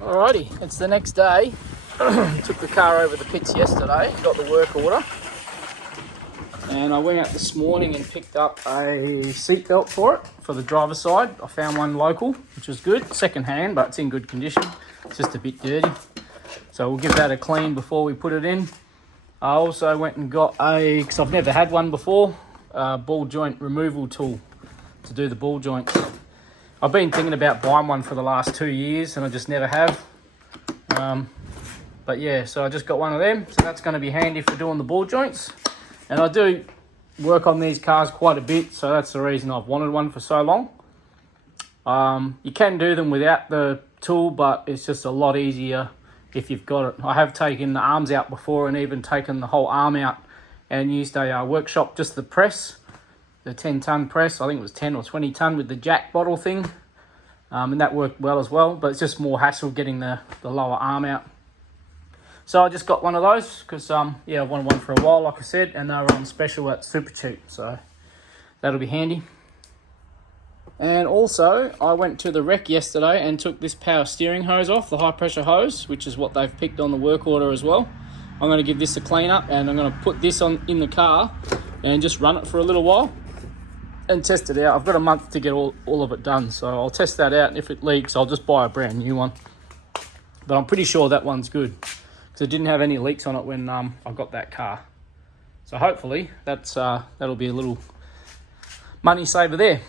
Alrighty, it's the next day. Took the car over the pits yesterday, got the work order. And I went out this morning and picked up a seatbelt for it, for the driver's side. I found one local, which was good. Second hand, but it's in good condition. It's just a bit dirty. So we'll give that a clean before we put it in. I also went and got because I've never had one before, a ball joint removal tool to do the ball joints. I've been thinking about buying one for the last 2 years and I just never have. But yeah, so I just got one of them. So that's going to be handy for doing the ball joints. And I do work on these cars quite a bit, so that's the reason I've wanted one for so long. You can do them without the tool, but it's just a lot easier if you've got it. I have taken the arms out before and even taken the whole arm out and used a workshop, just the press, the 10-ton press. I think it was 10 or 20 ton with the jack bottle thing. And that worked well as well, but it's just more hassle getting the lower arm out. So I just got one of those because, yeah, I've wanted one for a while, like I said, and they were on special at Super Cheap, so that'll be handy. And also, I went to the wreck yesterday and took this power steering hose off, the high pressure hose, which is what they've picked on the work order as well. I'm going to give this a clean up and I'm going to put this on in the car and just run it for a little while and test it out. I've got a month to get all of it done, so I'll test that out, and if it leaks, I'll just buy a brand new one. But I'm pretty sure that one's good. It didn't have any leaks on it when I got that car, so hopefully that'll be a little money saver there.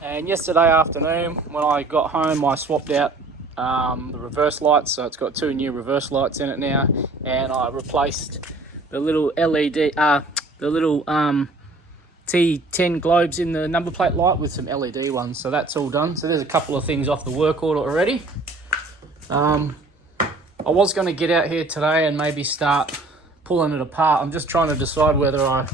And yesterday afternoon when I got home, I swapped out the reverse lights, so it's got 2 new reverse lights in it now, and I replaced the little LED, the little T10 globes in the number plate light with some LED ones, so that's all done. So there's a couple of things off the work order already. I was going to get out here today and maybe start pulling it apart. I'm just trying to decide whether I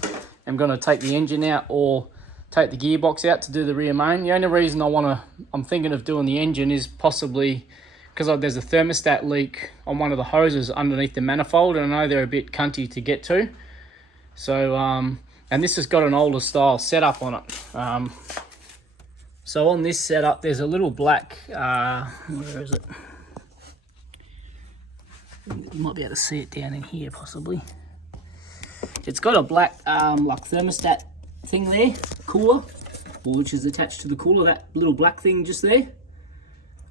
am going to take the engine out or take the gearbox out to do the rear main. The only reason I'm thinking of doing the engine is possibly because there's a thermostat leak on one of the hoses underneath the manifold, and I know they're a bit cunty to get to. So, and this has got an older style setup on it. So on this setup, there's a little black, where is it? You might be able to see it down in here, possibly. It's got a black like thermostat thing there, cooler, which is attached to the cooler, that little black thing just there.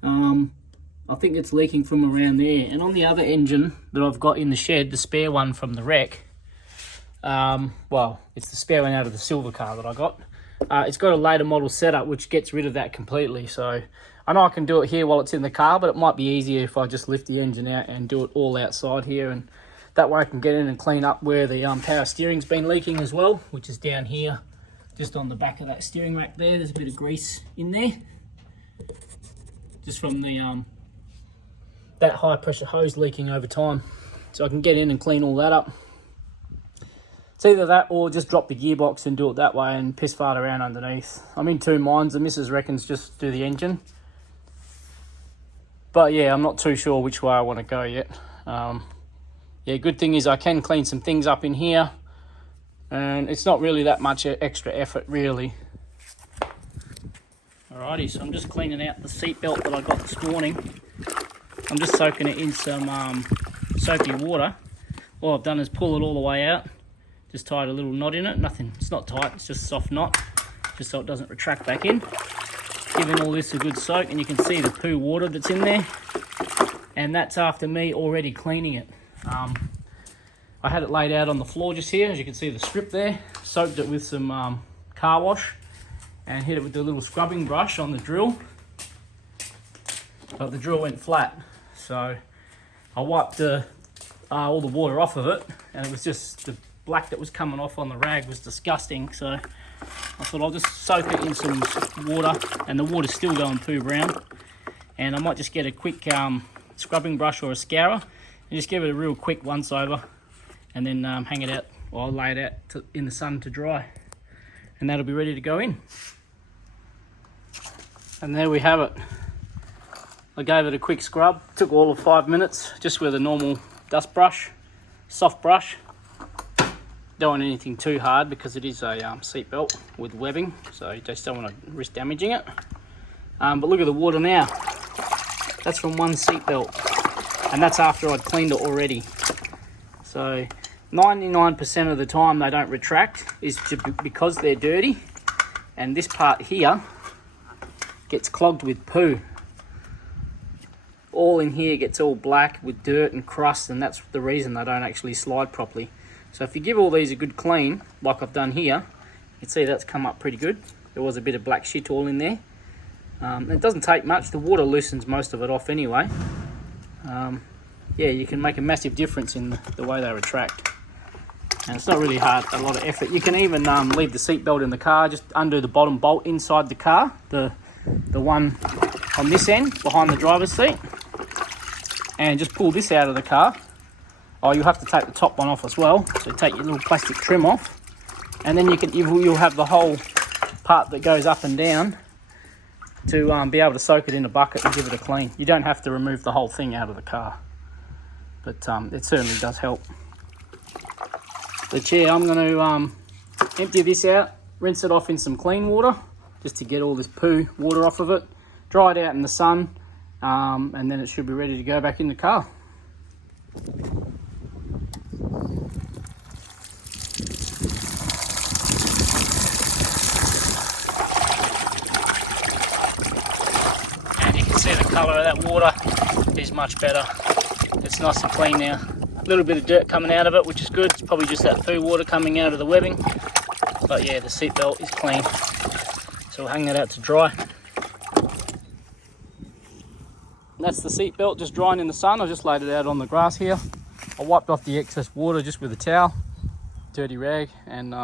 I think it's leaking from around there. And on the other engine that I've got in the shed, the spare one from the wreck, well, it's the spare one out of the silver car that I got. It's got a later model setup which gets rid of that completely. So I know I can do it here while it's in the car, but it might be easier if I just lift the engine out and do it all outside here, and that way I can get in and clean up where the power steering's been leaking as well, which is down here, just on the back of that steering rack there. There's a bit of grease in there, just from the that high pressure hose leaking over time. So I can get in and clean all that up. It's either that or just drop the gearbox and do it that way and piss fart around underneath. I'm in 2 minds. The missus reckons just do the engine. But yeah, I'm not too sure which way I want to go yet. Yeah, good thing is I can clean some things up in here, and it's not really that much extra effort really. Alrighty, so I'm just cleaning out the seat belt that I got this morning. I'm just soaking it in some soapy water. All I've done is pull it all the way out. Just tied a little knot in it. Nothing, it's not tight, it's just a soft knot, just so it doesn't retract back in. Giving all this a good soak, and you can see the poo water that's in there, and that's after me already cleaning it. I had it laid out on the floor just here, as you can see the strip there. Soaked it with some car wash and hit it with the little scrubbing brush on the drill, but the drill went flat, so I wiped all the water off of it, and it was just the black that was coming off on the rag was disgusting. So I thought I'll just soak it in some water, and the water's still going poo brown, and I might just get a quick scrubbing brush or a scourer and just give it a real quick once over, and then hang it out, or I'll lay it out in the sun to dry, and that'll be ready to go in. And there we have it. I gave it a quick scrub, took all of 5 minutes, just with a normal dust brush, soft brush. Don't want anything too hard because it is a seat belt with webbing, so you just don't want to risk damaging it. But look at the water now. That's from one seat belt. and that's after I'd cleaned it already. So 99% of the time they don't retract is because they're dirty, and this part here gets clogged with poo. All in here gets all black with dirt and crust, and that's the reason they don't actually slide properly. So if you give all these a good clean, like I've done here, you can see that's come up pretty good. There was a bit of black shit all in there. It doesn't take much. The water loosens most of it off anyway. Yeah, you can make a massive difference in the way they retract. And it's not really hard, a lot of effort. You can even leave the seatbelt in the car, just undo the bottom bolt inside the car, the one on this end behind the driver's seat, and just pull this out of the car. Oh, you'll have to take the top one off as well. So take your little plastic trim off, and then you'll have the whole part that goes up and down to be able to soak it in a bucket and give it a clean. You don't have to remove the whole thing out of the car, but it certainly does help. But yeah, I'm going to empty this out, rinse it off in some clean water, just to get all this poo water off of it, dry it out in the sun, and then it should be ready to go back in the car. See the colour of that water is much better. It's nice and clean now. A little bit of dirt coming out of it, which is good. It's probably just that poo water coming out of the webbing. But yeah, the seatbelt is clean. So we'll hang that out to dry. And that's the seatbelt just drying in the sun. I just laid it out on the grass here. I wiped off the excess water just with a towel, dirty rag, and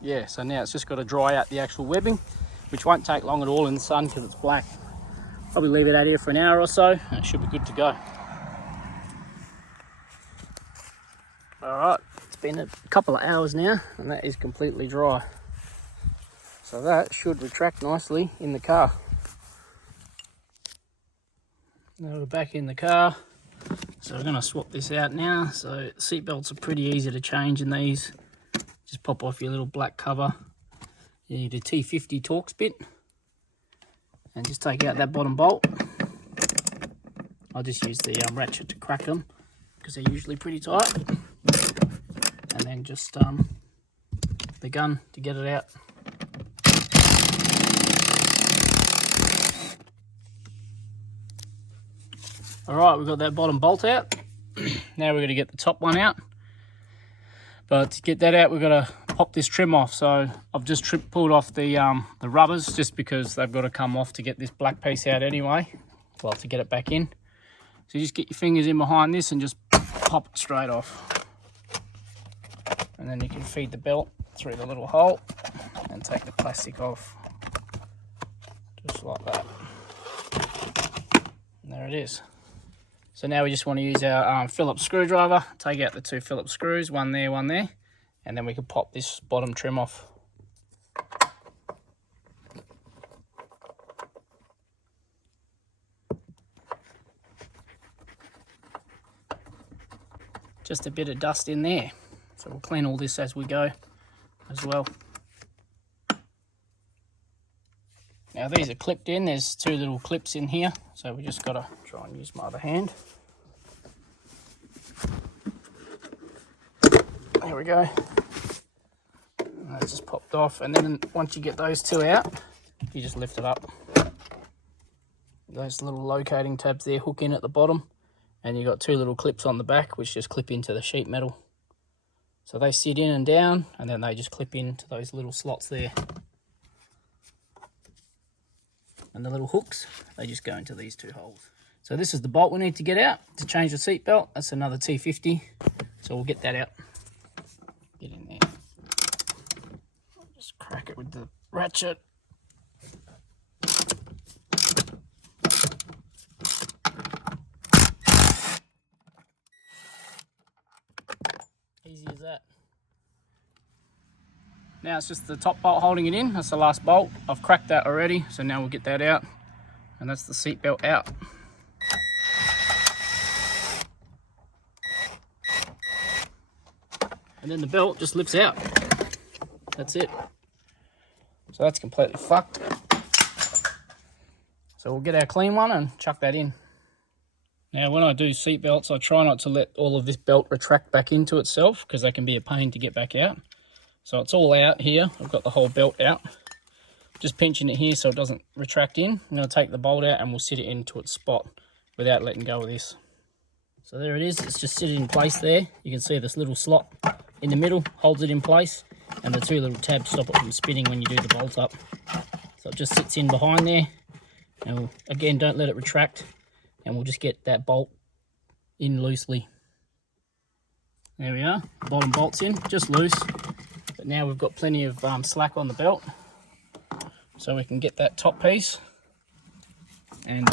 yeah, so now it's just got to dry out the actual webbing, which won't take long at all in the sun because it's black. Probably leave it out here for an hour or so, and it should be good to go. Alright, it's been a couple of hours now, and that is completely dry. So that should retract nicely in the car. Now we're back in the car. So we're going to swap this out now. So seat belts are pretty easy to change in these. Just pop off your little black cover. You need a T50 Torx bit. And just take out that bottom bolt. I'll just use the ratchet to crack them because they're usually pretty tight. And then just the gun to get it out. Alright, we've got that bottom bolt out. Now we're going to get the top one out. But to get that out, we've got to pop this trim off. So I've just pulled off the rubbers just because they've got to come off to get this black piece out anyway. Well, to get it back in. So you just get your fingers in behind this and just pop it straight off. And then you can feed the belt through the little hole and take the plastic off. Just like that. And there it is. So now we just want to use our Phillips screwdriver, take out the two Phillips screws, one there, and then we can pop this bottom trim off. Just a bit of dust in there. So we'll clean all this as we go as well. Now these are clipped in, there's two little clips in here, so we just got to try and use my other hand. There we go. That's just popped off, and then once you get those two out, you just lift it up. Those little locating tabs there hook in at the bottom, and you've got two little clips on the back which just clip into the sheet metal. So they sit in and down, and then they just clip into those little slots there. And the little hooks, they just go into these two holes. So this is the bolt we need to get out to change the seat belt. That's another T50, so we'll get that out. Get in there. Just crack it with the ratchet. Easy as that. Now it's just the top bolt holding it in. That's the last bolt. I've cracked that already, so now we'll get that out. And that's the seat belt out. And then the belt just lifts out. That's it. So that's completely fucked. So we'll get our clean one and chuck that in. Now when I do seat belts, I try not to let all of this belt retract back into itself because they can be a pain to get back out. So it's all out here. I've got the whole belt out. Just pinching it here so it doesn't retract in. I'm going to take the bolt out and we'll sit it into its spot without letting go of this. So there it is. It's just sitting in place there. You can see this little slot in the middle holds it in place, and the two little tabs stop it from spinning when you do the bolt up. So it just sits in behind there. And we'll, again, don't let it retract, and we'll just get that bolt in loosely. There we are. The bottom bolt's in, just loose. But now we've got plenty of slack on the belt, so we can get that top piece and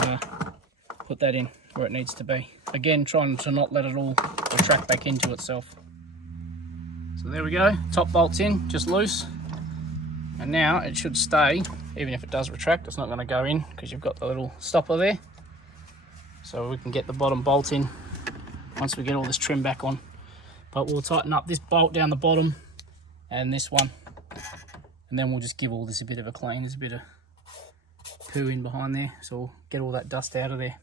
put that in where it needs to be. Again, trying to not let it all retract back into itself. So there we go, top bolt's in, just loose. And now it should stay, even if it does retract, it's not going to go in because you've got the little stopper there. So we can get the bottom bolt in once we get all this trim back on. But we'll tighten up this bolt down the bottom and this one. And then we'll just give all this a bit of a clean. There's a bit of poo in behind there, so we'll get all that dust out of there.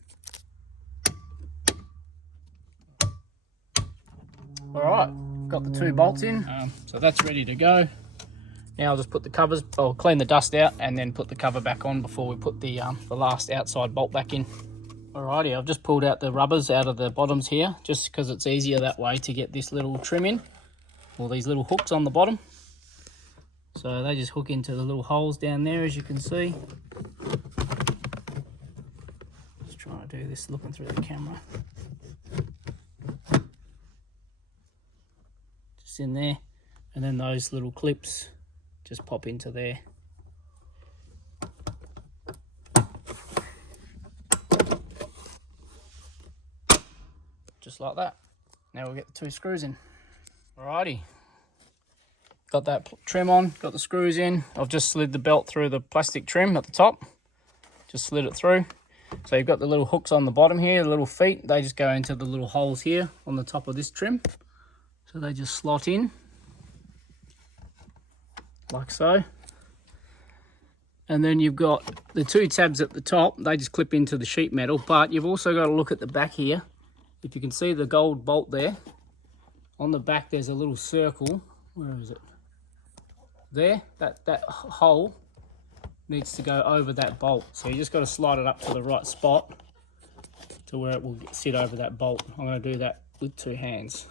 Alright, got the two bolts in, so that's ready to go. Now I'll just put the covers, I'll clean the dust out and then put the cover back on before we put the last outside bolt back in. Alrighty, I've just pulled out the rubbers out of the bottoms here, just because it's easier that way to get this little trim in, or these little hooks on the bottom. So they just hook into the little holes down there, as you can see. Just trying to do this looking through the camera. Just in there, and then those little clips just pop into there. Just like that. Now we'll get the two screws in. Alrighty. Got that trim on, got the screws in. I've just slid the belt through the plastic trim at the top. Just slid it through. So you've got the little hooks on the bottom here, the little feet. They just go into the little holes here on the top of this trim. So they just slot in. Like so. And then you've got the two tabs at the top. They just clip into the sheet metal. But you've also got to look at the back here. If you can see the gold bolt there. On the back there's a little circle. Where is it? There, that hole needs to go over that bolt. So you just got to slide it up to the right spot to where it will sit over that bolt. I'm going to do that with two hands.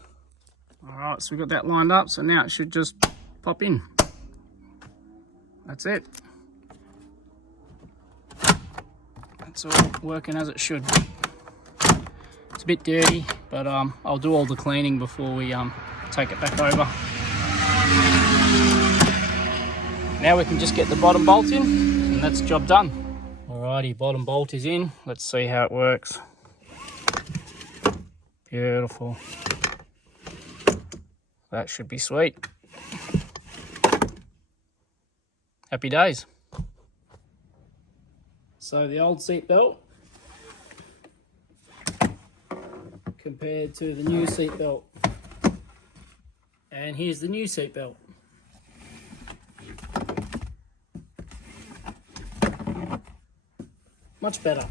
Alright, so we've got that lined up. So now it should just pop in. That's it. That's all working as it should. It's a bit dirty, but I'll do all the cleaning before we take it back over. Now we can just get the bottom bolt in, and that's job done. Alrighty, bottom bolt is in. Let's see how it works. Beautiful. That should be sweet. Happy days. So the old seat belt compared to the new seat belt. And here's the new seat belt. Much better.